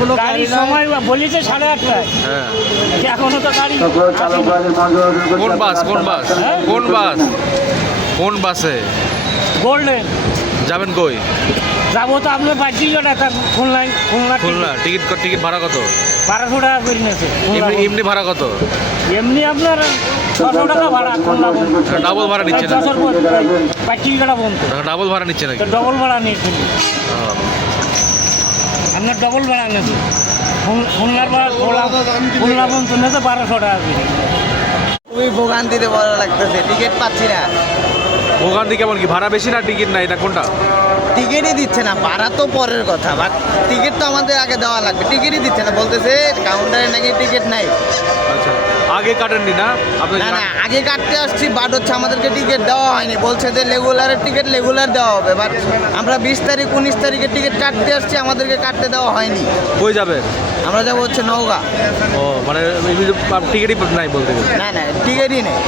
কোনো গাড়ির সময় বলেছে 8:30টায়, হ্যাঁ এখনো তো গাড়ি কোন বাস হ্যাঁ? কোন বাসে গোল্ডেন যাবেন কই? যাবো তো আপনার বাইশিটা খুলনা খুলনা টিকিট ভাড়া কত? 1200 টাকা করে নিয়েছে এমনি ভাড়া কত? এমনি আপনার 600 টাকা ভাড়া খুলনা বন্ধ, ডাবল ভাড়া নিচ্ছে না? বাইশিটা বন্ধ, ডাবল ভাড়া নিচ্ছে নাকি? ডবল ভাড়া নিয়েছিল আপনার, ডবল ভাড়া নিয়েছে খুলনার ভাড়া খুলনা বন্ধ নিয়েছে 1200 টাকা করে। খুবই ভোগান্তিতে বড় লাগতেছে, টিকিট পাচ্ছি না। ওখান থেকে কেমন কি ভাড়া বেশি না টিকিট নাই, এটা কোনটা? টিকিটই দিচ্ছে না, ভাড়া তো পরের কথা, বাট টিকিট তো আমাদের আগে দেওয়া লাগবে। টিকিটই দিচ্ছে না, বলতেছে কাউন্টারে নাকি টিকিট নাই। আচ্ছা আগে কাটেননি না আপনি? না না, আগে কাটতে আসছি, বাট হচ্ছে আমাদেরকে টিকিট দেওয়া হয়নি। বলছে যে রেগুলারের টিকিট রেগুলার দেওয়া হবে, বাট আমরা 20 তারিখ 19 তারিখের টিকিট কাটতে আসছি, আমাদেরকে কাটতে দেওয়া হয়নি। কই যাবেন? আমরা যাবো হচ্ছে নওগাঁ। ও মানে টিকিটই নাই বলতে গেলে। না না, টিকিটই নেই।